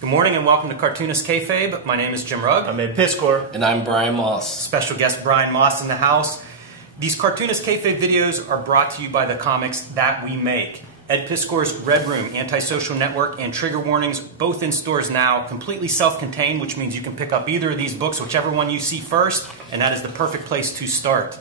Good morning and welcome to Cartoonist Kayfabe. My name is Jim Rugg. I'm Ed Piscor. And I'm Brian Moss. Special guest Brian Moss in the house. These Cartoonist Kayfabe videos are brought to you by the comics that we make. Ed Piscor's Red Room, Antisocial Network, and Trigger Warnings, both in stores now, completely self-contained, which means you can pick up either of these books, whichever one you see first, and that is the perfect place to start.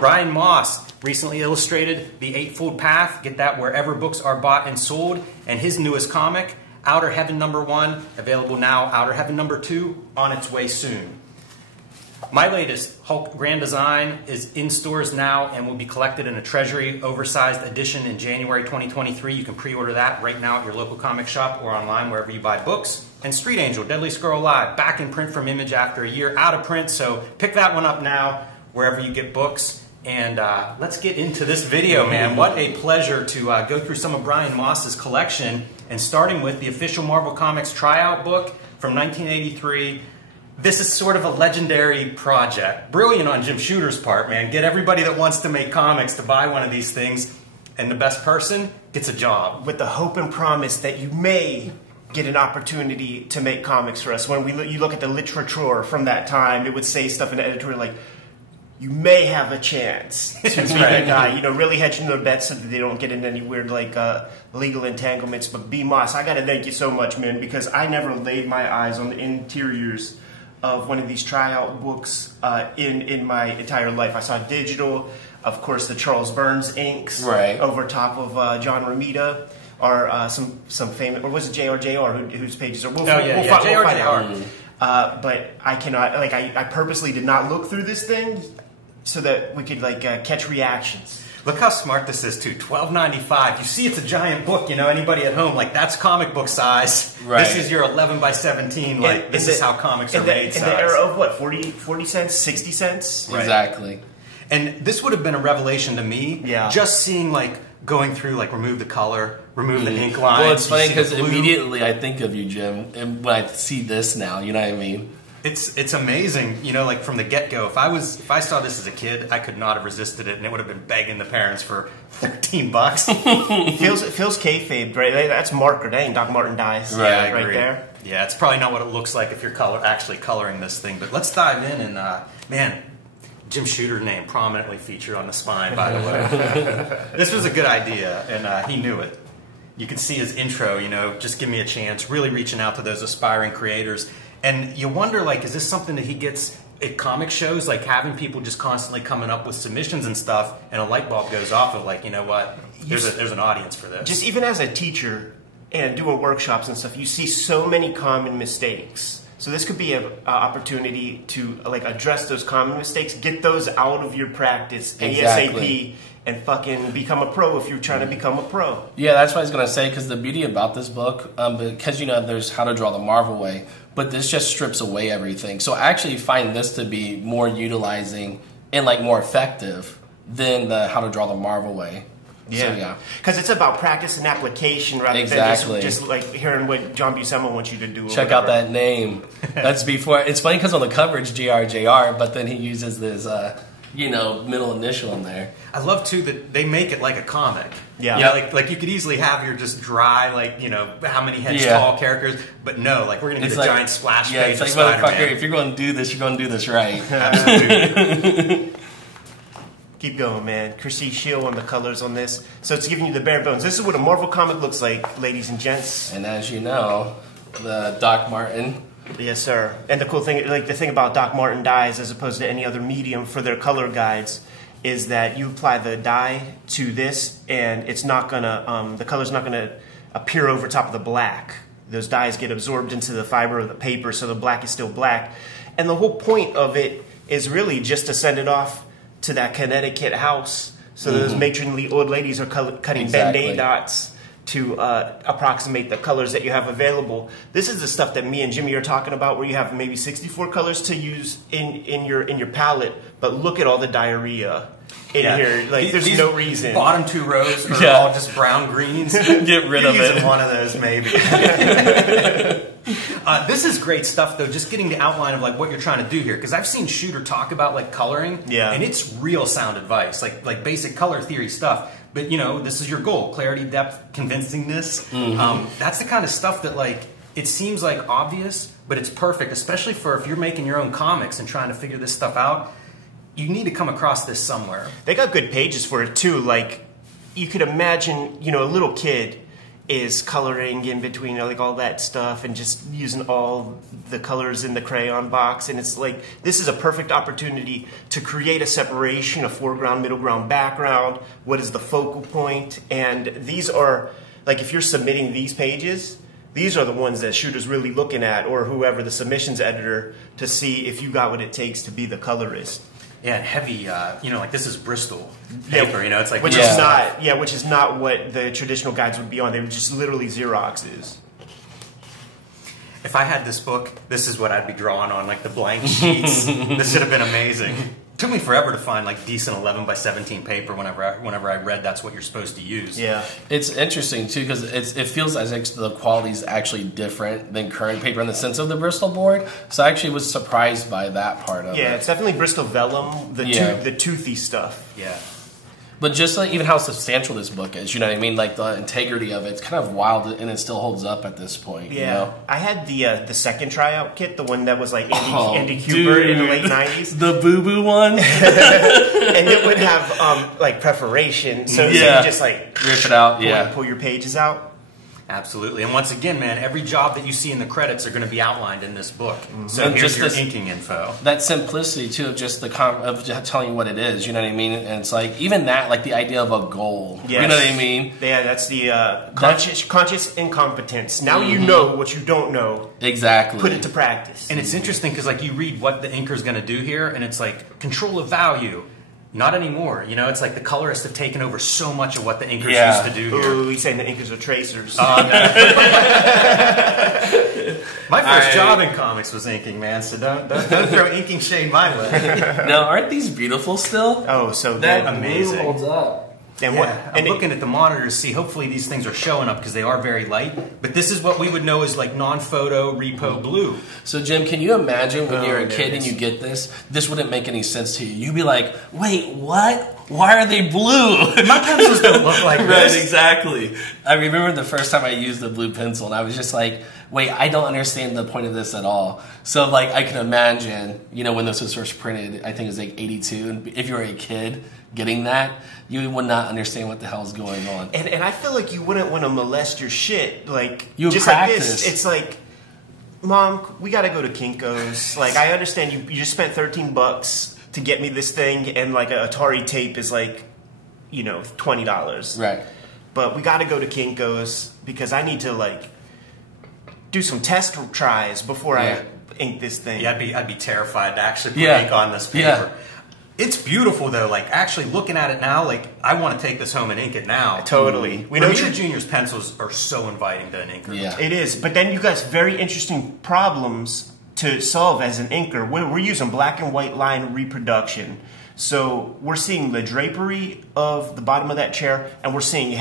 Brian Moss recently illustrated The Eightfold Path. Get that wherever books are bought and sold. And his newest comic, Outer Heaven #1, available now. Outer Heaven #2, on its way soon. My latest, Hulk Grand Design, is in stores now and will be collected in a Treasury oversized edition in January 2023. You can pre-order that right now at your local comic shop or online wherever you buy books. And Street Angel, Deadly Squirrel Alive, back in print from Image after a year out of print. So pick that one up now wherever you get books. And let's get into this video, man. What a pleasure to go through some of Brian Moss's collection, and starting with the official Marvel Comics tryout book from 1983. This is sort of a legendary project. Brilliant on Jim Shooter's part, man. Get everybody that wants to make comics to buy one of these things, and the best person gets a job. With the hope and promise that you may get an opportunity to make comics for us. When you look at the literature from that time, it would say stuff in the editorial like, you may have a chance to meet a guy, really hedging their bets so that they don't get into any weird legal entanglements. But B. Moss, I got to thank you so much, man, because I never laid my eyes on the interiors of one of these tryout books in my entire life. I saw digital, of course, the Charles Burns inks over top of John Romita, or some famous, or was it JR whose pages are? JR. But I cannot, I purposely did not look through this thing so that we could catch reactions. Look how smart this is too. $12.95. You see, it's a giant book. Anybody at home, that's comic book size. Right. This is your 11 by 17. This is how comics are made. In the era of what, 40 cents, 60 cents? Right. Exactly. And this would have been a revelation to me. Yeah. Just seeing going through remove the color, remove the ink lines. Well, it's funny because immediately I think of you, Jim, and when I see this now, you know what I mean? It's amazing, from the get-go. If I saw this as a kid, I could not have resisted it, and it would have been begging the parents for $13. Feels kayfabe, right? That's marker. That ain't Doc Martin dies. Right there. Yeah, it's probably not what it looks like if you're actually coloring this thing. But let's dive in, and man, Jim Shooter's name prominently featured on the spine, by the way. This was a good idea, and he knew it. You can see his intro, just give me a chance, really reaching out to those aspiring creators. And you wonder, is this something that he gets at comic shows, having people just constantly coming up with submissions and stuff, and a light bulb goes off of, you know what, there's an audience for this. Just even as a teacher and doing workshops and stuff, you see so many common mistakes. So this could be an opportunity to address those common mistakes, get those out of your practice ASAP, and fucking become a pro if you're trying to become a pro. Yeah, that's what I was going to say, because the beauty about this book, because there's How to Draw the Marvel Way, but this just strips away everything. So I actually find this to be more utilizing and more effective than the How to Draw the Marvel Way. Yeah, because it's about practice and application rather than just hearing what John Buscema wants you to do. Check out that name. That's before. It's funny because on the cover it's JR, but then he uses this middle initial in there. I love too that they make it like a comic. Yeah, you could easily have your just dry how many heads tall characters, but no, we're gonna get a giant splash page. Yeah, it's motherfucker, if you're going to do this, you're going to do this right. Absolutely. Keep going, man. Chrissy Shield on the colors on this. So it's giving you the bare bones. This is what a Marvel comic looks like, ladies and gents. And as you know, the Doc Martin. Yes, sir. And the cool thing, the thing about Doc Martin dyes as opposed to any other medium for their color guides is that you apply the dye to this, and it's not gonna, the color's not gonna appear over top of the black. Those dyes get absorbed into the fiber of the paper, so the black is still black. And the whole point of it is really just to send it off to that Connecticut house, so those matronly old ladies are cutting Band-Aid dots to approximate the colors that you have available. This is the stuff that me and Jimmy are talking about, where you have maybe 64 colors to use in your palette, but look at all the diarrhea in here. There's no reason. Bottom two rows are all just brown greens. Get rid of it. Using one of those, maybe. This is great stuff, though, just getting the outline of what you're trying to do here, because I've seen Shooter talk about coloring, and it's real sound advice, like basic color theory stuff. But this is your goal: clarity, depth, convincingness. That's the kind of stuff that it seems like obvious, but it's perfect, especially for if you're making your own comics and trying to figure this stuff out. You need to come across this somewhere. They got good pages for it too. Like, you could imagine, you know, a little kid is coloring in between, like, all that stuff and just using all the colors in the crayon box. And it's like, this is a perfect opportunity to create a separation, a foreground, middle ground, background. What is the focal point? And these are, like, if you're submitting these pages, these are the ones that shooter's really looking at, or whoever, the submissions editor, to see if you got what it takes to be the colorist. Yeah, and heavy, you know, like this is Bristol paper, you know, it's like... Which is not what the traditional guides would be on. They were just literally Xeroxes. If I had this book, this is what I'd be drawing on, like the blank sheets. This should have been amazing. It took me forever to find like decent 11 by 17 paper whenever I read that's what you're supposed to use. Yeah. It's interesting too because it feels as if the quality is actually different than current paper in the sense of the Bristol board. So I actually was surprised by that part of it. Yeah, it's definitely Bristol vellum, the toothy stuff. Yeah. But just like even how substantial this book is, you know what I mean? Like the integrity of it's kind of wild, and it still holds up at this point. Yeah, you know? I had the second tryout kit, the one that was like Andy Kubert in the late '90s, the Boo Boo one, and it would have like perforation, so you just like rip it out, pull your pages out. Absolutely. And once again, man, every job that you see in the credits are going to be outlined in this book. So and here's just your inking info. That simplicity, too, of just of telling you what it is, you know what I mean? And it's like, even that, like the idea of a goal, you know what I mean? Yeah, that's the conscious incompetence. Now you know what you don't know. Exactly. Put it to practice. And it's interesting because like you read what the inker's going to do here, and it's like control of value. Not anymore. You know, it's like the colorists have taken over so much of what the inkers used to do here. Ooh, he's saying the inkers are tracers. Oh, no. My first job in comics was inking, man, so don't throw inking shade my way. Now, aren't these beautiful still? Oh, so that amazing. blue holds up. And I'm looking at the monitor to see, hopefully these things are showing up because they are very light. But this is what we would know as like non-photo repo blue. So Jim, can you imagine when you're a kid and you get this? This wouldn't make any sense to you. You'd be like, wait, what? Why are they blue? My pencils don't look like this. Right, exactly. I remember the first time I used the blue pencil and I was just like, wait, I don't understand the point of this at all. So like I can imagine, you know, when this was first printed, I think it was like 82, and if you were a kid getting that, you would not understand what the hell's going on. And I feel like you wouldn't want to molest your shit. Like, you would just practice. Like this. It's like, Mom, we got to go to Kinko's. Like, I understand you just spent $13 to get me this thing, and like an Atari tape is like, you know, $20. Right. But we got to go to Kinko's because I need to like do some test tries before I ink this thing. Yeah, I'd be terrified to actually put ink on this paper. Yeah. It's beautiful though. Like actually looking at it now, like I want to take this home and ink it now. Totally. We know your Junior's pencils are so inviting to an inker. Yeah, it is. But then you guys very interesting problems to solve as an inker. We're using black and white line reproduction. So we're seeing the drapery of the bottom of that chair, and we're seeing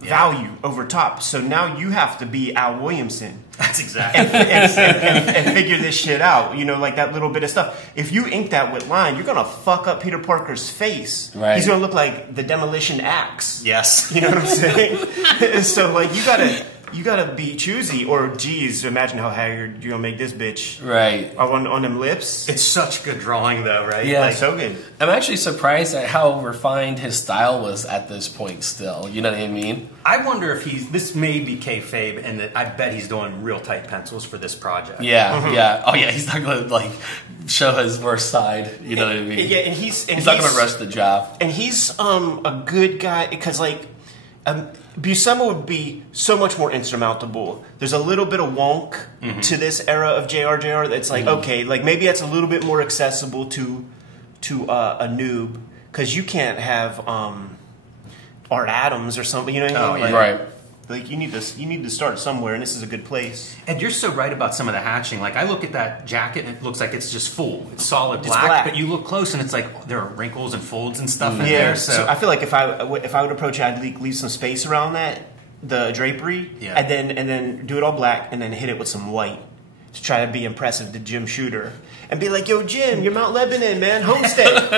value over top. So now you have to be Al Williamson. That's exactly. And figure this shit out. You know, like that little bit of stuff. If you ink that with line, you're going to fuck up Peter Parker's face. Right. He's going to look like the demolition axe. Yes. You know what I'm saying? So, like, you gotta be choosy, or geez, imagine how haggard you're gonna make this bitch. Right. On them lips. It's such good drawing though, right? Yeah. Like, so good. I'm actually surprised at how refined his style was at this point still. You know what I mean? I wonder if this may be kayfabe, and that I bet he's doing real tight pencils for this project. Yeah, yeah. Oh yeah, he's not gonna like show his worst side. You know what I mean? Yeah, and he's not gonna rush the job. And he's a good guy because like Buscema would be so much more insurmountable. There's a little bit of wonk to this era of JRJR that's like, okay, like maybe that's a little bit more accessible to a noob, because you can't have Art Adams or something, you know what I mean? Like, right. Like you need to start somewhere, and this is a good place. And you're so right about some of the hatching. Like I look at that jacket, and it looks like it's just full. It's solid black, but you look close, and it's like there are wrinkles and folds and stuff in there. So I feel like if I would approach it, I'd leave some space around the drapery, and then do it all black, and then hit it with some white to try to be impressive to Jim Shooter, and be like, "Yo, Jim, you're Mount Lebanon, man, Homestead,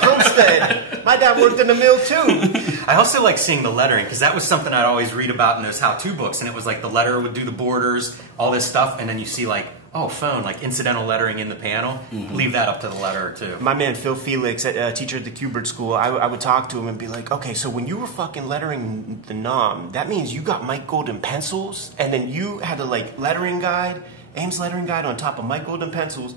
Homestead. My dad worked in the mill too." I also like seeing the lettering because that was something I'd always read about in those how-to books, and it was like the letter would do the borders, all this stuff, and then you see like, oh, phone, like incidental lettering in the panel. Leave that up to the letterer too. My man Phil Felix, teacher at the Kubert School, I would talk to him and be like, okay, so when you were fucking lettering the nom, that means you got Mike Golden pencils, and then you had a like lettering guide, Ames lettering guide on top of Mike Golden pencils,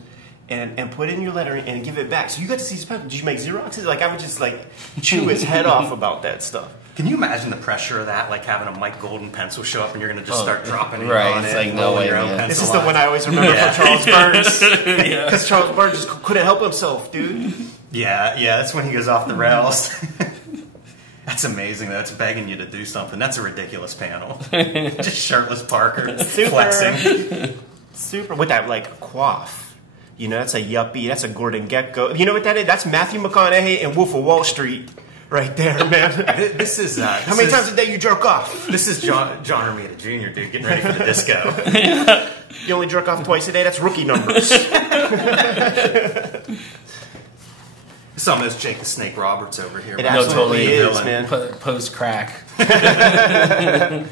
and put in your lettering and give it back. So you got to see his pencils. Did you make Xeroxes? Like I would just like chew his head off about that stuff. Can you imagine the pressure of that, like having a Mike Golden pencil show up and you're going to just start dropping it right, on it's it? like, no way, man. This is the one I always remember from Charles Burns. Because Charles Burns just couldn't help himself, dude. Yeah, that's when he goes off the rails. That's amazing. That's begging you to do something. That's a ridiculous panel. Just shirtless Parker flexing. Super. With that, like, coif. You know, that's a yuppie. That's a Gordon Gekko. You know what that is? That's Matthew McConaughey and Wolf of Wall Street. Right there, man. This is how many times a day you jerk off? This is John Romita Jr., dude, getting ready for the disco. You only jerk off twice a day? That's rookie numbers. It's almost Jake the Snake Roberts over here. It absolutely is, man. Post crack. That's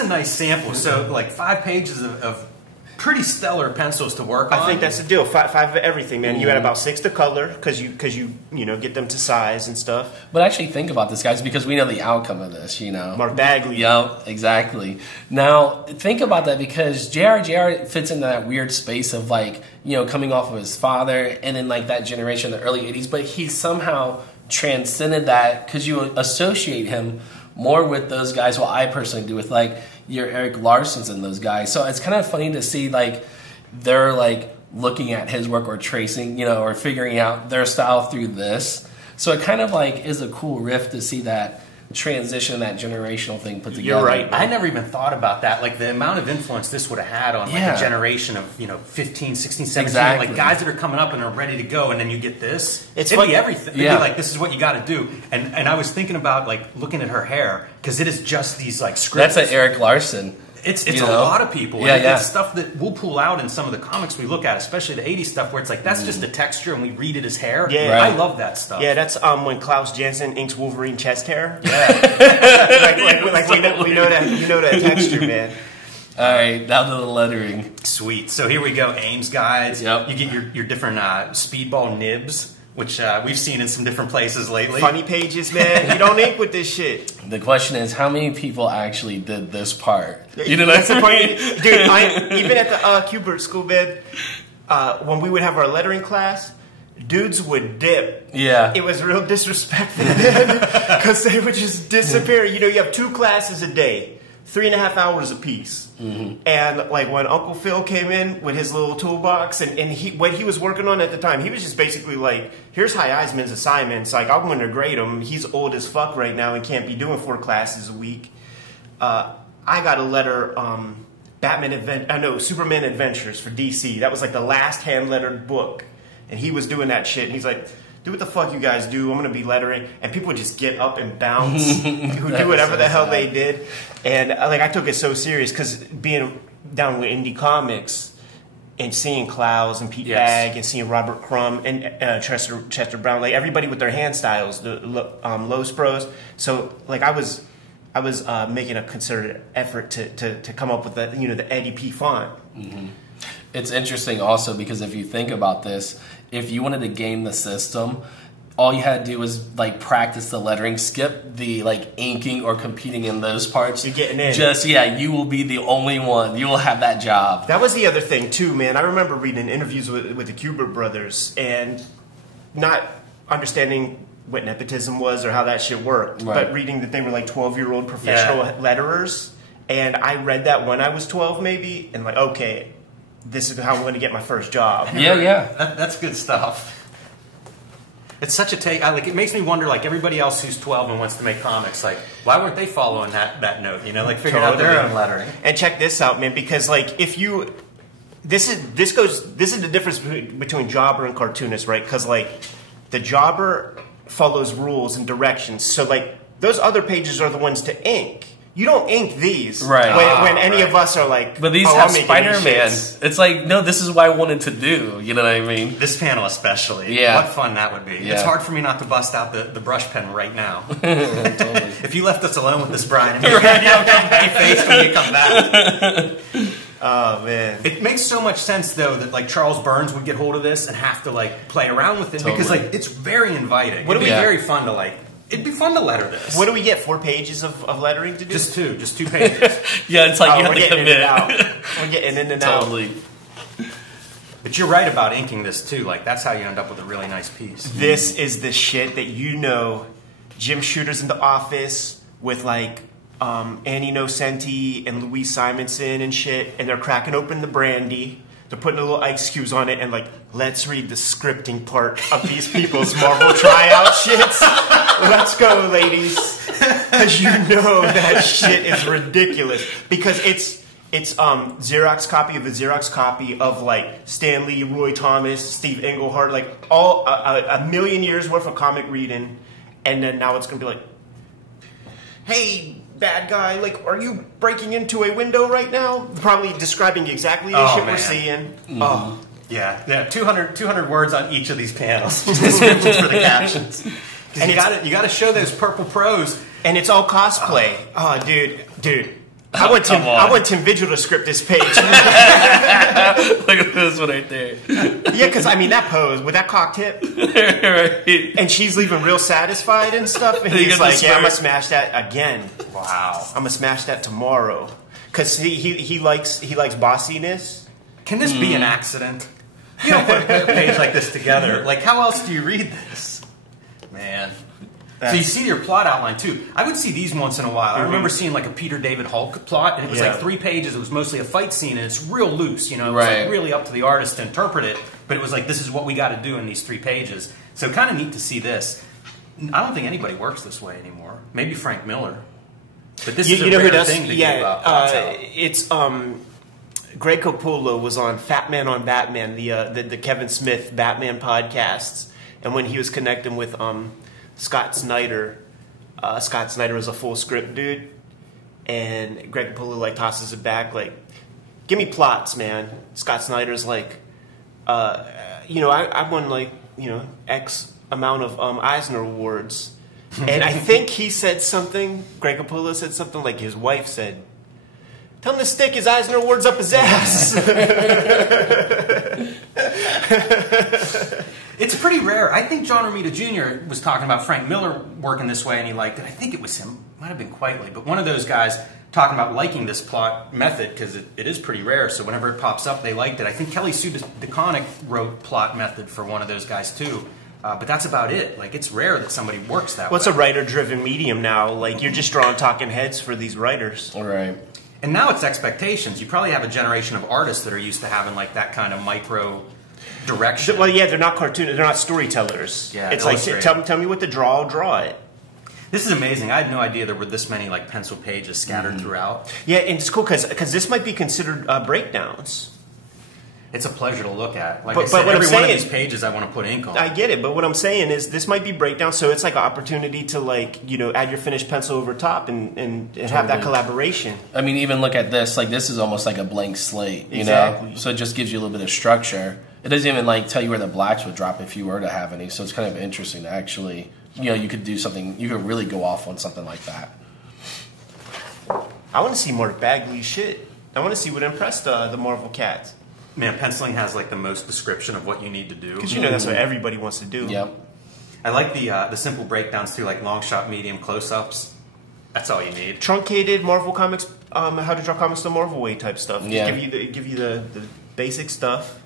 a nice sample. So, like 5 pages of pretty stellar pencils to work on. I think that's the deal. Five of everything, man. You had about 6 to color because you get them to size and stuff. But actually think about this, guys, because we know the outcome of this, you know. Mark Bagley. Yeah, exactly. Now, think about that because J.R. fits into that weird space of like, you know, coming off of his father and then like that generation in the early 80s. But he somehow transcended that because you associate him more with those guys. Well, I personally do with like your Eric Larsons and those guys. So it's kind of funny to see like they're like looking at his work or tracing, you know, or figuring out their style through this. So it kind of like is a cool riff to see that transition, that generational thing put together. You're right, man. I never even thought about that. Like the amount of influence this would have had on like a generation of, you know, 15, 16, 17, exactly. like guys that are coming up and are ready to go, and then you get this. It'd be everything. It'd be like, this is what you got to do. And I was thinking about like looking at her hair because it is just these like scripts. That's an Eric Larson. It's a lot of people. Yeah, It's stuff that we'll pull out in some of the comics we look at, especially the 80s stuff, where it's like, that's just a texture and we read it as hair. Yeah. Right. I love that stuff. Yeah, that's when Klaus Janson inks Wolverine chest hair. Yeah. like we know that texture, man. All right, now to the lettering. Sweet. So here we go, Ames guides. Yep. You get your different speedball nibs, which we've seen in some different places lately. Funny pages, man. You don't ink with this shit. The question is, how many people actually did this part? You know, that's the point, dude. Even at the Kubert School, man, when we would have our lettering class, dudes would dip. Yeah, it was real disrespectful, man, because they would just disappear. You know, you have 2 classes a day, 3.5 hours apiece. And like when Uncle Phil came in with his little toolbox and what he was working on at the time, he was just basically like, here's High Eisman's assignments. Like, I'm going to grade him. He's old as fuck right now and can't be doing 4 classes a week. I got a letter, Superman Adventures for DC. That was like the last hand-lettered book. And he was doing that shit. And he's like, do what the fuck you guys do. I'm going to be lettering. And people would just get up and bounce, who do whatever the hell they did. And like I took it so serious because being down with indie comics and seeing Clowes and Pete Bagg and seeing Robert Crumb and Chester Brown, like everybody with their hand styles, the Lowe's Pros. So like I was making a concerted effort to come up with the Eddie P font. Mm-hmm. It's interesting also because if you think about this, if you wanted to game the system, all you had to do was like practice the lettering, skip the like inking or competing in those parts. You're getting in. You will be the only one. You will have that job. That was the other thing too, man. I remember reading interviews with the Kubert brothers and not understanding what nepotism was or how that shit worked, but reading that they were like 12-year-old professional letterers. And I read that when I was 12 maybe, and like, okay, this is how I'm going to get my first job. That's good stuff. It's such a take. Like it makes me wonder. Like everybody else who's 12 and wants to make comics, like why weren't they following that note? You know, like figuring out their own lettering. And check this out, man. Because like if you, this is the difference between jobber and cartoonist, right? Because like the jobber follows rules and directions. So like those other pages are the ones to ink. You don't ink these, right? When any of us are like, but these have Spider-Man. It's like, no, this is what I wanted to do. You know what I mean? This panel especially. Yeah. What fun that would be. Yeah. It's hard for me not to bust out the brush pen right now. Totally. If you left us alone with this, Brian, and you don't come back face when you come back. Oh man, it makes so much sense though that like Charles Burns would get hold of this and have to like play around with it because like it's very inviting. It'd be very fun to like. It'd be fun to letter this. What do we get? 4 pages of lettering to do? Just 2 pages. Yeah, it's like you have to commit. We're getting in and out. Totally. But you're right about inking this too. Like that's how you end up with a really nice piece. This is the shit that Jim Shooter's in the office with like Annie Nocenti and Louise Simonson and shit, and they're cracking open the brandy. They're putting a little ice cubes on it and like, let's read the scripting part of these people's Marvel tryout shits. Let's go, ladies. Because you know that shit is ridiculous. Because it's Xerox copy of a Xerox copy of like Stan Lee, Roy Thomas, Steve Englehart, like all a million years worth of comic reading. And then now it's going to be like, hey, bad guy, like, are you breaking into a window right now? Probably describing exactly the shit we're seeing. Mm-hmm. Oh. Yeah, 200 words on each of these panels. Descriptions for the captions. And you got to show those purple pros. And it's all cosplay. Oh, dude. I want Tim Vigil to script this page. Look at this one right there. Yeah, because I mean that pose with that cocked hip, right. And she's leaving real satisfied and stuff. And he's like, "Yeah, I'm gonna smash that again. Wow, I'm gonna smash that tomorrow." Because he likes bossiness. Can this be an accident? You don't put a page like this together. Like, how else do you read this, man? So you see your plot outline too. I would see these once in a while. I remember seeing like a Peter David Hulk plot, and it was like 3 pages. It was mostly a fight scene, and it's real loose. You know, it was like really up to the artist to interpret it. But it was like, this is what we got to do in these 3 pages. So kind of neat to see this. I don't think anybody works this way anymore. Maybe Frank Miller, but this is a rare thing to give plots out. It's Greg Capullo was on Fat Man on Batman, the Kevin Smith Batman podcasts, and when he was connecting with Scott Snyder is a full script dude, and Greg Capullo like tosses it back like, give me plots, man. Scott Snyder's like, I won like X amount of Eisner Awards, and I think he said something. Greg Capullo said something like his wife said, "Tell him to stick his Eisner Awards up his ass." It's pretty rare. I think John Romita Jr. was talking about Frank Miller working this way, and he liked it. I think it was him. Might have been Quitely, but one of those guys talking about liking this plot method because it is pretty rare. So whenever it pops up, they liked it. I think Kelly Sue DeConnick wrote plot method for one of those guys too. But that's about it. Like, it's rare that somebody works that way. What's a writer-driven medium now? Like, you're just drawing talking heads for these writers. All right. And now it's expectations. You probably have a generation of artists that are used to having like that kind of micro direction. Well, yeah, they're not cartoonists. They're not storytellers. Yeah, it's like, tell me what to draw, I'll draw it. This is amazing. I had no idea there were this many like pencil pages scattered throughout. Yeah, and it's cool because this might be considered breakdowns. It's a pleasure to look at. Like but I said, what every I'm one saying, of these pages I want to put ink on. I get it, but what I'm saying is this might be breakdowns, so it's like an opportunity to like add your finished pencil over top and have that collaboration. I mean, even look at this. Like, this is almost like a blank slate, you Exactly. know? So it just gives you a little bit of structure. It doesn't even like tell you where the blacks would drop if you were to have any. So it's kind of interesting to actually, you could do something. You could really go off on something like that. I want to see more Bagley shit. I want to see what impressed the Marvel cats. Man, penciling has like the most description of what you need to do. Because that's what everybody wants to do. Yep. I like the simple breakdowns too, like long shot, medium, close-ups. That's all you need. Truncated Marvel comics, how to draw comics the Marvel way type stuff. Yeah. Give you the basic stuff.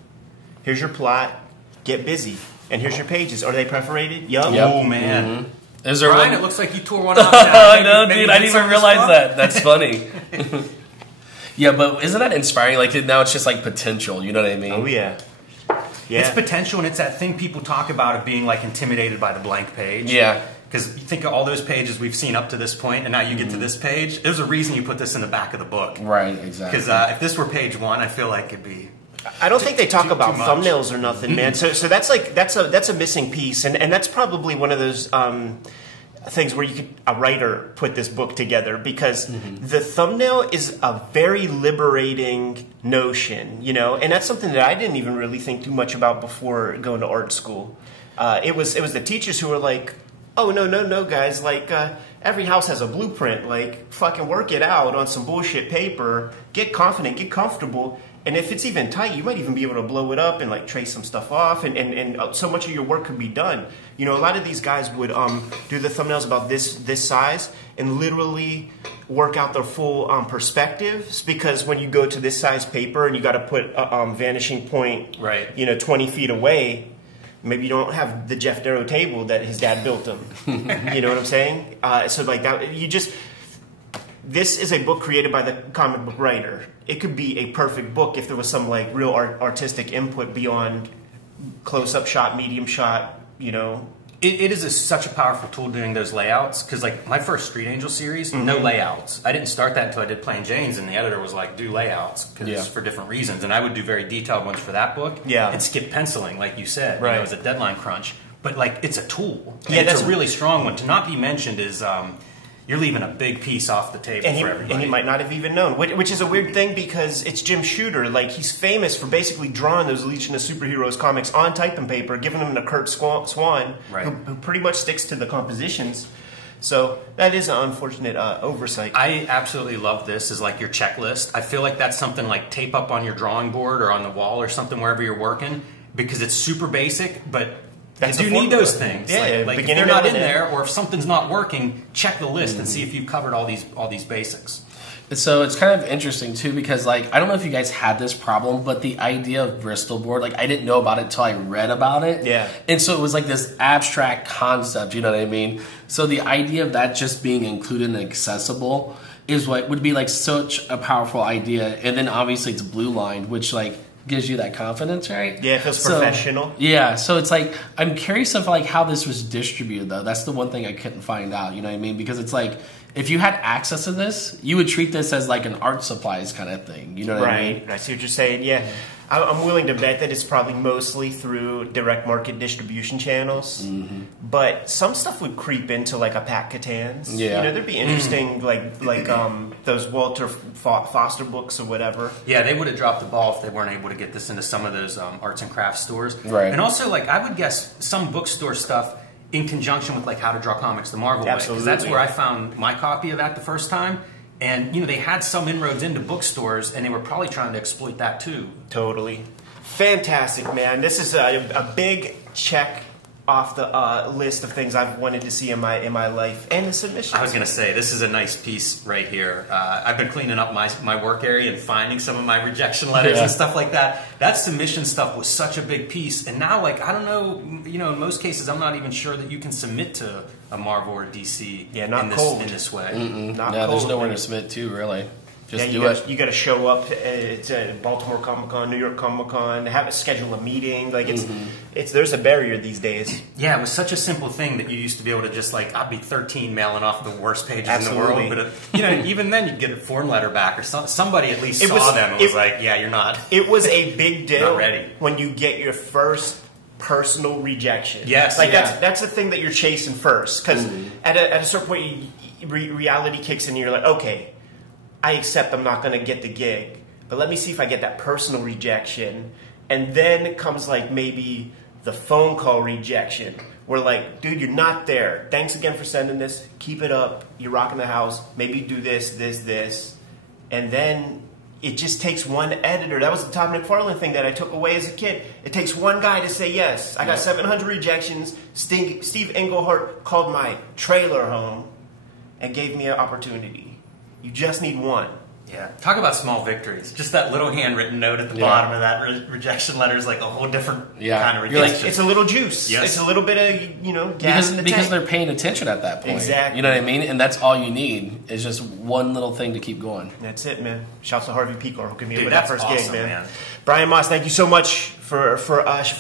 Here's your plot. Get busy. And here's your pages. Are they perforated? Yup. Yep. Oh, man. Mm-hmm. Is there Brian, one? it looks like you tore one off. I know, dude. I didn't even realize that. That's funny. Yeah, but isn't that inspiring? Like, now it's just like potential. You know what I mean? Oh, yeah. Yeah. It's potential, and it's that thing people talk about of being like intimidated by the blank page. Yeah. Because you think of all those pages we've seen up to this point, and now you get to this page. There's a reason you put this in the back of the book. Right, exactly. Because if this were page 1, I feel like it'd be... I don't think they talk about too much. thumbnails or nothing, man. So that's a missing piece, and that's probably one of those things where a writer put this book together, because the thumbnail is a very liberating notion, you know, and that's something that I didn't even really think too much about before going to art school. It was the teachers who were like, oh, no, guys, like, every house has a blueprint, like, fucking work it out on some bullshit paper, get confident, get comfortable, and if it's even tight, you might even be able to blow it up and, like, trace some stuff off, and so much of your work could be done. You know, a lot of these guys would do the thumbnails about this size and literally work out their full perspectives, because when you go to this size paper and you got to put a vanishing point, right, you know, 20 feet away, maybe you don't have the Jeff Darrow table that his dad built him. You know what I'm saying? So like that, this is a book created by the comic book writer. It could be a perfect book if there was some like real artistic input beyond close-up shot, medium shot, you know. It is such a powerful tool doing those layouts, because like my first Street Angel series, no layouts. I didn't start that until I did Plain Jane's, and the editor was like, do layouts, because for different reasons. And I would do very detailed ones for that book, and skip penciling, like you said. Right. You know, it was a deadline crunch. But like, it's a tool. Yeah, it's a really strong one. To not be mentioned is you're leaving a big piece off the table for everybody. And he might not have even known, which is a weird thing, because it's Jim Shooter. Like, he's famous for basically drawing those Legion of Superheroes comics on type and paper, giving them to Kurt Swan, who pretty much sticks to the compositions. So that is an unfortunate oversight. I absolutely love this as like your checklist. I feel like that's something like tape up on your drawing board or on the wall or something wherever you're working, because it's super basic, but you do need those things. Yeah, like if they're not in there, or if something's not working, check the list and see if you've covered all these basics. So it's kind of interesting too, because like, I don't know if you guys had this problem, but the idea of Bristol board, like I didn't know about it until I read about it. Yeah. And so it was like this abstract concept, you know what I mean? So the idea of that just being included and accessible is what would be like such a powerful idea. And then obviously it's blue lined, which like gives you that confidence, right? Yeah, it feels professional. Yeah, so it's like, I'm curious of like how this was distributed though. That's the one thing I couldn't find out, you know what I mean? Because it's like, if you had access to this, you would treat this as like an art supplies kind of thing, you know what I mean? Right, I see what you're saying, yeah. I'm willing to bet that it's probably mostly through direct market distribution channels, but some stuff would creep into like a Pat Catan's. Yeah, you know, there'd be interesting like those Walter Foster books or whatever. Yeah, they would have dropped the ball if they weren't able to get this into some of those arts and crafts stores. Right, and also like I would guess some bookstore stuff in conjunction with like How to Draw Comics the Marvel way, because that's where I found my copy of that the first time. And, you know, they had some inroads into bookstores, and they were probably trying to exploit that, too. Totally. Fantastic, man. This is a big check off the list of things I've wanted to see in my life. And the submission. I was going to say, this is a nice piece right here. I've been cleaning up my work area and finding some of my rejection letters and stuff like that. That submission stuff was such a big piece. And now, like, I don't know, you know, in most cases, I'm not even sure that you can submit to a Marvel or DC in this way. Not cold. There's nowhere to submit to, really. Just do it. You got to show up to Baltimore Comic Con, New York Comic Con, schedule a meeting. Like it's there's a barrier these days. Yeah, it was such a simple thing that you used to be able to just like I'd be 13 mailing off the worst pages in the world, but you know even then you'd get a form letter back or somebody at least saw them and was like, yeah, you're not. It was a big deal when you get your first personal rejection. Yes, like that's the thing that you're chasing first, because at a certain point reality kicks in and you're like, okay, I accept I'm not going to get the gig, but let me see if I get that personal rejection. And then it comes like maybe the phone call rejection where like, dude, you're not there. Thanks again for sending this. Keep it up. You're rocking the house. Maybe do this. And then it just takes one editor. That was the Todd McFarlane thing that I took away as a kid. It takes one guy to say yes. I got 700 rejections. Steve Englehart called my trailer home and gave me an opportunity. You just need one. Yeah. Talk about small victories. Just that little handwritten note at the bottom of that rejection letter is like a whole different kind of rejection. Like, it's a little juice. Yes. It's a little bit of, gas in the tank. Because they're paying attention at that point. Exactly. You know what I mean? And that's all you need is just one little thing to keep going. That's it, man. Shouts to Harvey Pecor who gave me that first gig, man. Brian Moss, thank you so much for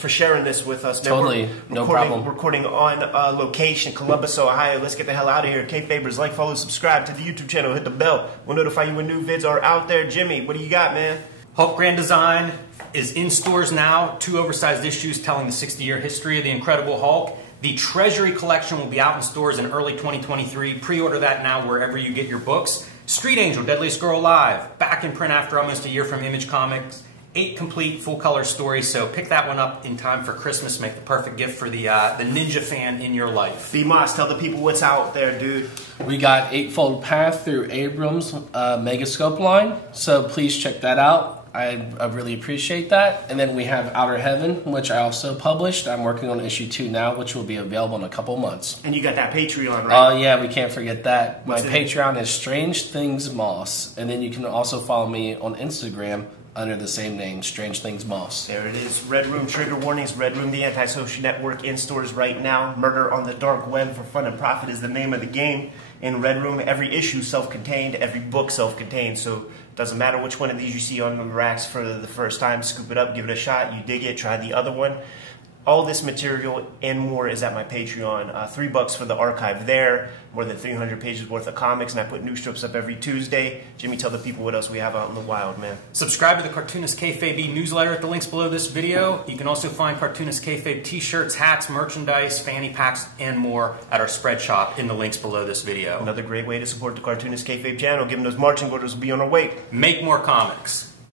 sharing this with us, man. Totally. No problem. Recording on location, Columbus, Ohio. Let's get the hell out of here. Kayfabers, like, follow, subscribe to the YouTube channel. Hit the bell. We'll notify you when new vids are out there. Jimmy, what do you got, man? Hulk Grand Design is in stores now. 2 oversized issues telling the 60-year history of the Incredible Hulk. The Treasury Collection will be out in stores in early 2023. Pre-order that now wherever you get your books. Street Angel, Deadliest Girl Alive, back in print after almost a year from Image Comics. 8 complete full-color stories, so pick that one up in time for Christmas. Make the perfect gift for the ninja fan in your life. B. Moss, tell the people what's out there, dude. We got Eightfold Path through Abrams' Megascope line, so please check that out. I really appreciate that. And then we have Outer Heaven, which I also published. I'm working on issue 2 now, which will be available in a couple months. And you got that Patreon, right? Oh, yeah, we can't forget that. What's My it? Patreon is Strange Things Moss. And then you can also follow me on Instagram under the same name, Strange Things Moss. There it is. Red Room Trigger Warnings. Red Room, the antisocial network, in stores right now. Murder on the Dark Web for Fun and Profit is the name of the game. In Red Room, every issue self-contained, every book self-contained. So it doesn't matter which one of these you see on the racks for the first time. Scoop it up, give it a shot. You dig it, try the other one. All this material and more is at my Patreon. $3 for the archive there. More than 300 pages worth of comics, and I put new strips up every Tuesday. Jimmy, tell the people what else we have out in the wild, man. Subscribe to the Cartoonist Kayfabe newsletter at the links below this video. You can also find Cartoonist Kayfabe t-shirts, hats, merchandise, fanny packs, and more at our spread shop in the links below this video. Another great way to support the Cartoonist Kayfabe channel. Given those marching orders, will be on our way. Make more comics.